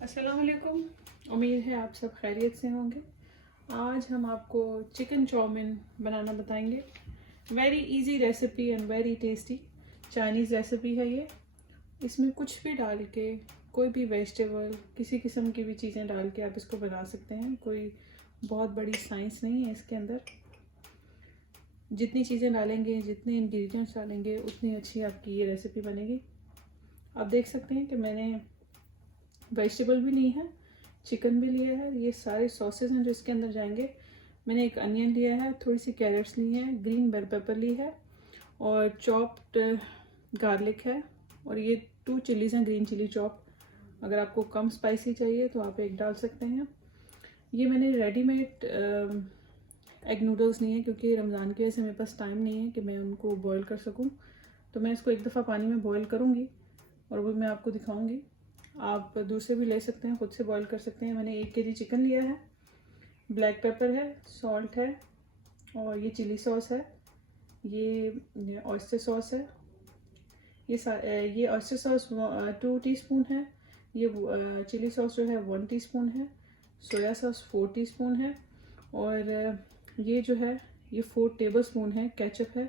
अस्सलाम वालेकुम। उम्मीद है आप सब खैरियत से होंगे। आज हम आपको चिकन चाउमीन बनाना बताएंगे। Very easy recipe and very tasty Chinese recipe है ये। इसमें कुछ भी डाल के, कोई भी वेजिटेबल, किसी किस्म की भी चीज़ें डाल के आप इसको बना सकते हैं। कोई बहुत बड़ी साइंस नहीं है इसके अंदर। जितनी चीज़ें डालेंगे, जितने इंग्रेडिएंट्स डालेंगे, उतनी अच्छी आपकी ये रेसिपी बनेगी। आप देख सकते हैं कि मैंने वेजिटेबल भी ली है, चिकन भी लिया है। ये सारे सॉसेज हैं जो इसके अंदर जाएंगे। मैंने एक अनियन लिया है, थोड़ी सी कैरेट्स ली है, ग्रीन बेल पेपर ली है और चॉप्ड गार्लिक है। और ये 2 चिलीज़ हैं, ग्रीन चिली चॉप। अगर आपको कम स्पाइसी चाहिए तो आप एक डाल सकते हैं। ये मैंने रेडीमेड एग नूडल्स लिए हैं क्योंकि रमज़ान की वजह से मेरे पास टाइम नहीं है कि मैं उनको बॉईल कर सकूं। तो मैं इसको एक दफ़ा पानी में बॉईल करूंगी और वो मैं आपको दिखाऊंगी। आप दूसरे भी ले सकते हैं, खुद से बॉईल कर सकते हैं। मैंने 1 केजी चिकन लिया है, ब्लैक पेपर है, सॉल्ट है और ये चिली सॉस है, ये ऑयस्टर सॉस है। ये ऑयस्टर सॉस 2 टीस्पून है। ये चिली सॉस जो है 1 टीस्पून है। सोया सॉस 4 टीस्पून है और ये जो है ये 4 टेबलस्पून है केचप है।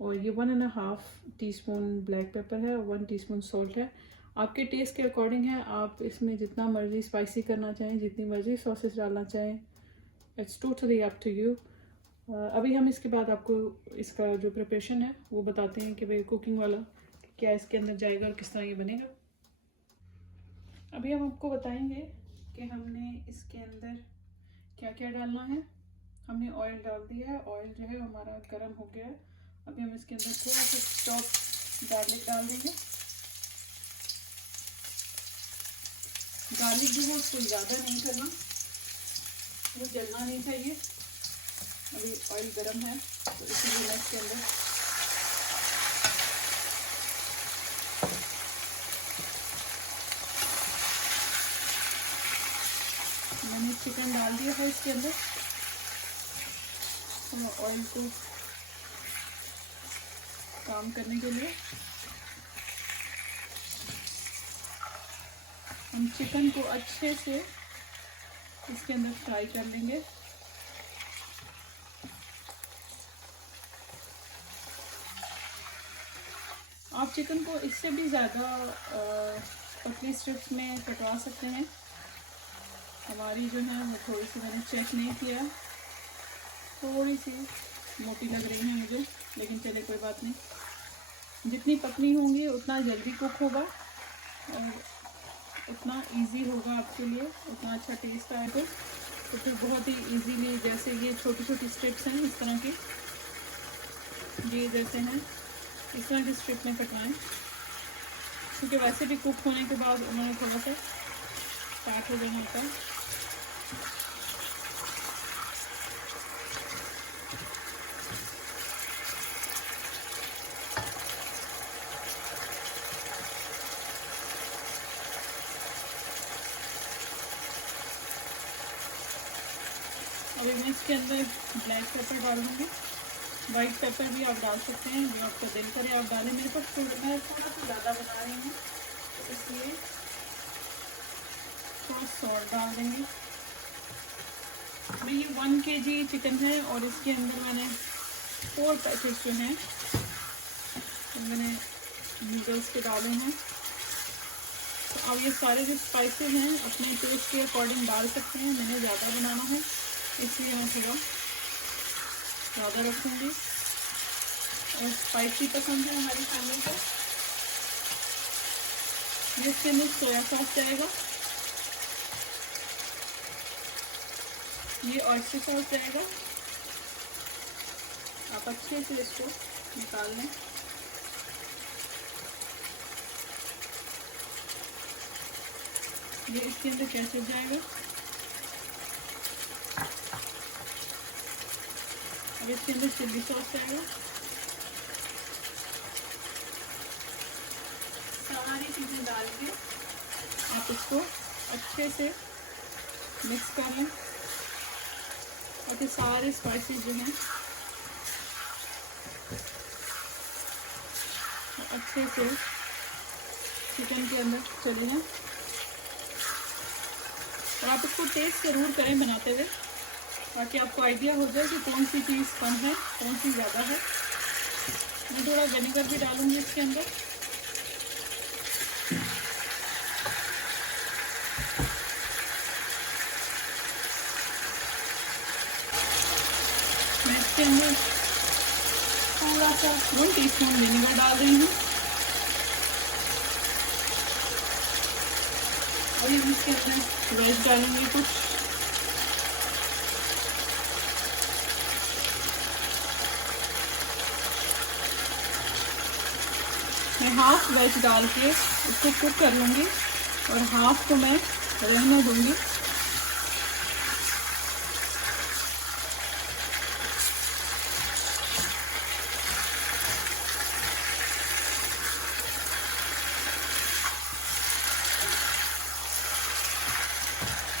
और ये 1.5 टीस्पून ब्लैक पेपर है और 1 टीस्पून सॉल्ट है। आपके टेस्ट के अकॉर्डिंग है, आप इसमें जितना मर्ज़ी स्पाइसी करना चाहें, जितनी मर्ज़ी सॉसेस डालना चाहें, it's totally up to you. अभी हम इसके बाद आपको इसका जो प्रिपरेशन है वो बताते हैं कि भाई कुकिंग वाला क्या इसके अंदर जाएगा और किस तरह ये बनेगा। अभी हम आपको बताएंगे कि हमने इसके अंदर क्या क्या डालना है। हमने ऑयल डाल दिया है, ऑयल जो है हमारा गर्म हो गया है। अभी हम इसके अंदर थोड़ा सा चॉप गार्लिक डाल देंगे। गार्लिक जो है उसको ज़्यादा नहीं करना, वो जलना नहीं चाहिए। अभी ऑयल गर्म है तो इसीलिए मैं इसके अंदर मैंने चिकन डाल दिया है इसके अंदर। ऑयल को काम करने के लिए हम चिकन को अच्छे से इसके अंदर फ्राई कर लेंगे। आप चिकन को इससे भी ज़्यादा पतली स्ट्रिप्स में कटवा सकते हैं। हमारी जो है वो थोड़ी सी, मैंने चेक नहीं किया, थोड़ी सी मोटी लग रही है मुझे, लेकिन चले कोई बात नहीं। जितनी पतली होंगी उतना जल्दी कुक होगा और उतना इजी होगा आपके लिए, उतना अच्छा टेस्ट आएगा। तो फिर बहुत ही इजीली, जैसे ये छोटी छोटी स्ट्रिप्स हैं इस तरह की, ये जैसे हैं इस तरह की स्ट्रिप में कटवाएं, क्योंकि वैसे भी कुक होने के बाद उन्होंने थोड़ा सा स्टार्ट हो जाना होता है। अभी मैं इसके अंदर ब्लैक पेपर डालूंगी। वाइट पेपर भी आप डाल सकते हैं, जो आपका दिल करे आप डालें। मेरे पास मैं थोड़ा सा ज़्यादा बना रही हूँ तो इसलिए थोड़ा सॉल्ट डाल देंगे। अभी ये 1 केजी चिकन है और इसके अंदर मैंने 4 पैकेट जो हैं तो मैंने नूडल्स के डाले हैं। तो अब ये सारे जो स्पाइसेस हैं अपने टेस्ट के अकॉर्डिंग डाल सकते हैं। मैंने ज़्यादा बनाना है इसलिए मैं थोड़ा ज़्यादा रखूँगी। और स्पाइसी पसंद है हमारी फैमिली को। इसके अंदर सोया सॉस जाएगा, ये ऑयस्टर सॉस जाएगा। आप अच्छे से इसको निकाल लें। ये इसके अंदर केचप जाएगा। अब इसके अंदर चिली सॉस जाएगा। सारी चीज़ें डाल के आप इसको अच्छे से मिक्स कर लें और फिर सारे स्पाइसेस जो हैं अच्छे से चिकन के अंदर चली हैं। और आप इसको टेस्ट ज़रूर करें बनाते हुए, ताकि आपको आइडिया हो जाए कि कौन सी चीज़ कम है, कौन सी ज़्यादा है। मैं थोड़ा विनेगर भी डालूंगी इसके अंदर। मैं इसके अंदर थोड़ा सा 1 टीस्पून विनेगर डाल रही हूँ। और हम इसके अंदर वेज डालेंगे कुछ। मैं हाफ वेज डाल के इसको कुक कर लूँगी और हाफ को मैं रहने दूँगी।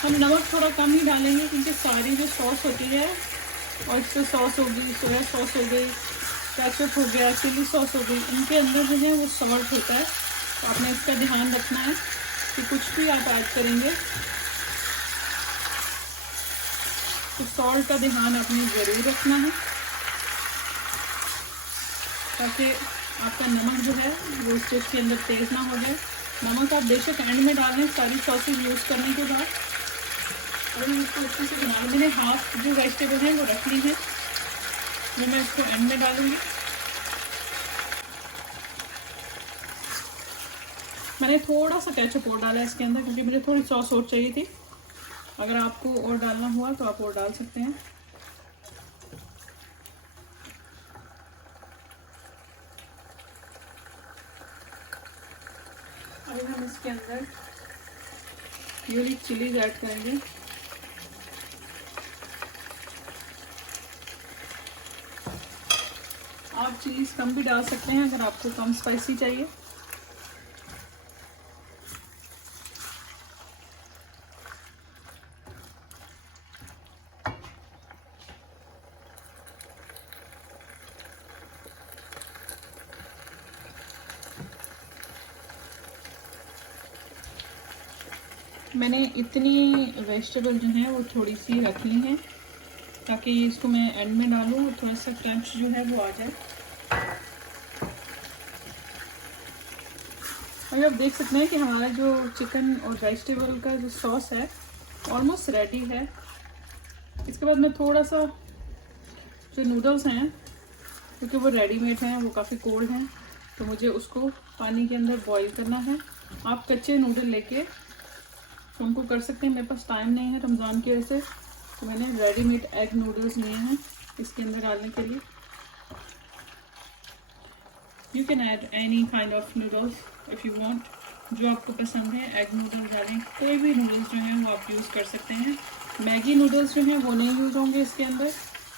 हम नमक थोड़ा कम ही डालेंगे, क्योंकि सारी जो सॉस होती है, ऑयस्टर सॉस होगी, सोया सॉस हो गई, केचप हो गया, चिली सॉस हो गई, इनके अंदर जो है वो सॉल्ट होता है। तो आपने इसका ध्यान रखना है कि कुछ भी आप ऐड करेंगे तो सॉल्ट का ध्यान आपने ज़रूर रखना है, ताकि आपका नमक जो है वो इस डिश के अंदर तेज़ ना हो जाए। नमक आप बेशक एंड में डालें सारी सॉसेज यूज़ करने के बाद। और इसको अच्छे से बना मैंने हाफ जो वेजिटेबल है वो रख ली है, वो मैं इसको एंड में डालूंगी। मैंने थोड़ा सा केचप और डाला है इसके अंदर, क्योंकि मुझे थोड़ी सॉस और चाहिए थी। अगर आपको और डालना हुआ तो आप और डाल सकते हैं। अभी हम इसके अंदर यूनिक चिलीज ऐड करेंगे। आप चिलीज कम भी डाल सकते हैं अगर आपको कम स्पाइसी चाहिए। मैंने इतनी वेजिटेबल जो है वो थोड़ी सी रख ली हैं, ताकि इसको मैं एंड में डालूँ और थोड़ा सा क्रंच जो है वो आ जाए। और आप देख सकते हैं कि हमारा जो चिकन और वेजिटेबल का जो सॉस है ऑलमोस्ट रेडी है। इसके बाद मैं थोड़ा सा जो नूडल्स हैं, क्योंकि वो रेडीमेड हैं, वो काफ़ी कोल्ड हैं, तो मुझे उसको पानी के अंदर बॉईल करना है। आप कच्चे नूडल लेके उनको कर सकते हैं। मेरे पास टाइम नहीं है रमज़ान की वजह से, तो मैंने रेडीमेड एग नूडल्स लिए हैं इसके अंदर डालने के लिए। You can add any kind of noodles if you want, जो आपको पसंद है। एग नूडल्स डालें, कोई भी नूडल्स जो हैं वो आप यूज़ कर सकते हैं। मैगी नूडल्स जो हैं वो नहीं यूज़ होंगे इसके अंदर।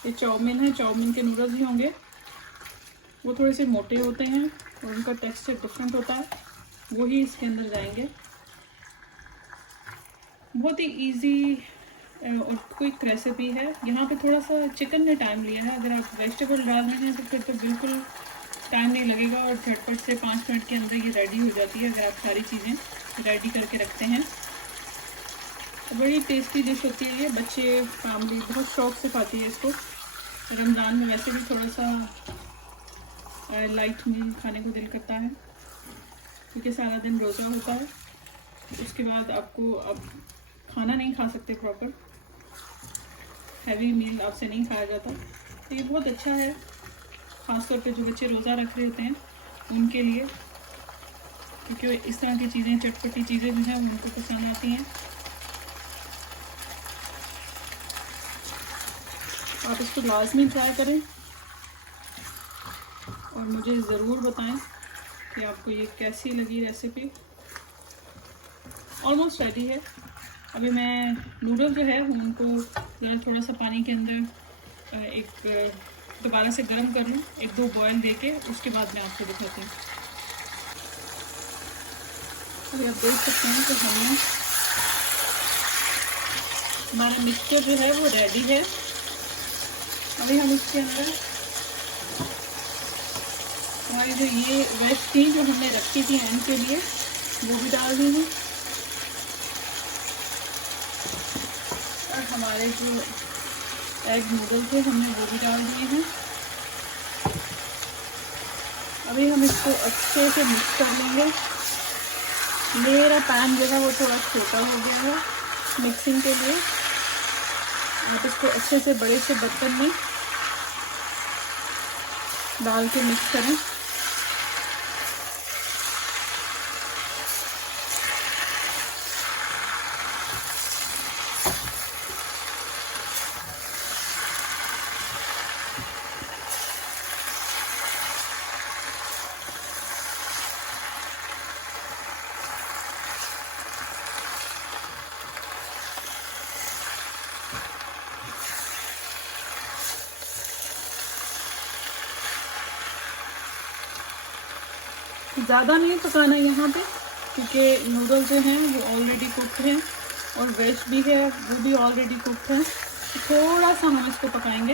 ये चाउमीन है, चाउमीन के नूडल्स ही होंगे। वो थोड़े से मोटे होते हैं और उनका टेक्सचर डिफरेंट होता है, वही इसके अंदर जाएंगे। बहुत ही इजी और क्विक रेसिपी है। यहाँ पे थोड़ा सा चिकन ने टाइम लिया है। अगर आप वेजिटेबल डाल रहे हैं तो फिर तो बिल्कुल टाइम नहीं लगेगा और झटपट से 5 मिनट के अंदर ये रेडी हो जाती है, अगर आप सारी चीज़ें रेडी करके रखते हैं। तो बड़ी टेस्टी डिश होती है ये। बच्चे, फैमिली बहुत शौक से खाती है इसको। रमज़ान में वैसे भी थोड़ा सा लाइट में खाने को दिल करता है, क्योंकि सारा दिन रोज़ा होता है। उसके बाद आपको अब खाना नहीं खा सकते, प्रॉपर हैवी मील आपसे नहीं खाया जाता। तो ये बहुत अच्छा है, ख़ासतौर पे जो बच्चे रोज़ा रख रहे होते हैं उनके लिए, क्योंकि इस तरह की चीज़ें, चटपटी चीज़ें जो हैं उनको पसंद आती हैं। आप इसको लाजमी ट्राई करें और मुझे ज़रूर बताएं कि आपको ये कैसी लगी रेसिपी। ऑलमोस्ट रेडी है। अभी मैं नूडल जो है उनको ज़रा थोड़ा सा पानी के अंदर एक दोबारा से गर्म कर लूँ, 1-2 बॉयल देके, उसके बाद मैं आपको दिखाती हूँ। अभी आप देख सकते हैं कि हमारा मिक्सचर जो है वो रेडी है। अभी हम इसके अंदर हमारी जो ये वेज थी जो हमने रखी थी एंड के लिए, वो भी डाल दी हूँ। हमारे जो एग नूडल थे हमने वो भी डाल दिए हैं। अभी हम इसको अच्छे से मिक्स कर लेंगे। मेरा पैन जो है वो थोड़ा छोटा हो गया है मिक्सिंग के लिए। आप इसको अच्छे से बड़े से बर्तन में डाल के मिक्स करें। ज़्यादा नहीं पकाना यहाँ पे, क्योंकि नूडल जो हैं वो ऑलरेडी कुक्ड हैं और वेज भी है वो भी ऑलरेडी कुक्ड है। थोड़ा सा हम इसको पकाएंगे।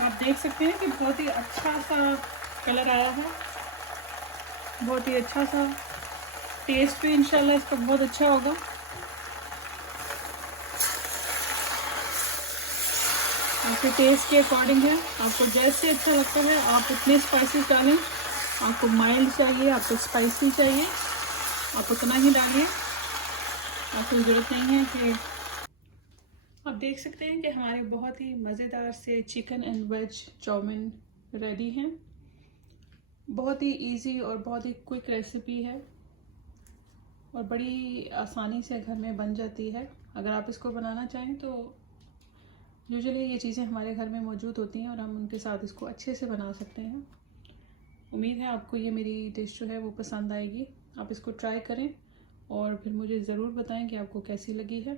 आप देख सकते हैं कि बहुत ही अच्छा सा कलर आया है, बहुत ही अच्छा सा। टेस्ट भी इंशाल्लाह इसका बहुत अच्छा होगा। आपके टेस्ट के अकॉर्डिंग है, आपको जैसे अच्छा लगता है आप उतने स्पाइसेस डालें। आपको माइल्ड चाहिए, आपको स्पाइसी चाहिए, आप उतना ही डालिए। आपको ज़रूरत नहीं है कि आप देख सकते हैं कि हमारे बहुत ही मज़ेदार से chicken and veg chow mein ready हैं। बहुत ही इजी और बहुत ही क्विक रेसिपी है और बड़ी आसानी से घर में बन जाती है। अगर आप इसको बनाना चाहें तो यूजुअली ये चीज़ें हमारे घर में मौजूद होती हैं और हम उनके साथ इसको अच्छे से बना सकते हैं। उम्मीद है आपको ये मेरी डिश जो है वो पसंद आएगी। आप इसको ट्राई करें और फिर मुझे ज़रूर बताएं कि आपको कैसी लगी है।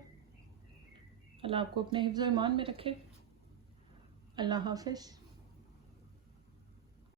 अल्लाह आपको अपने हिफ्ज़-ओ-ईमान में रखे। अल्लाह हाफ़िज़।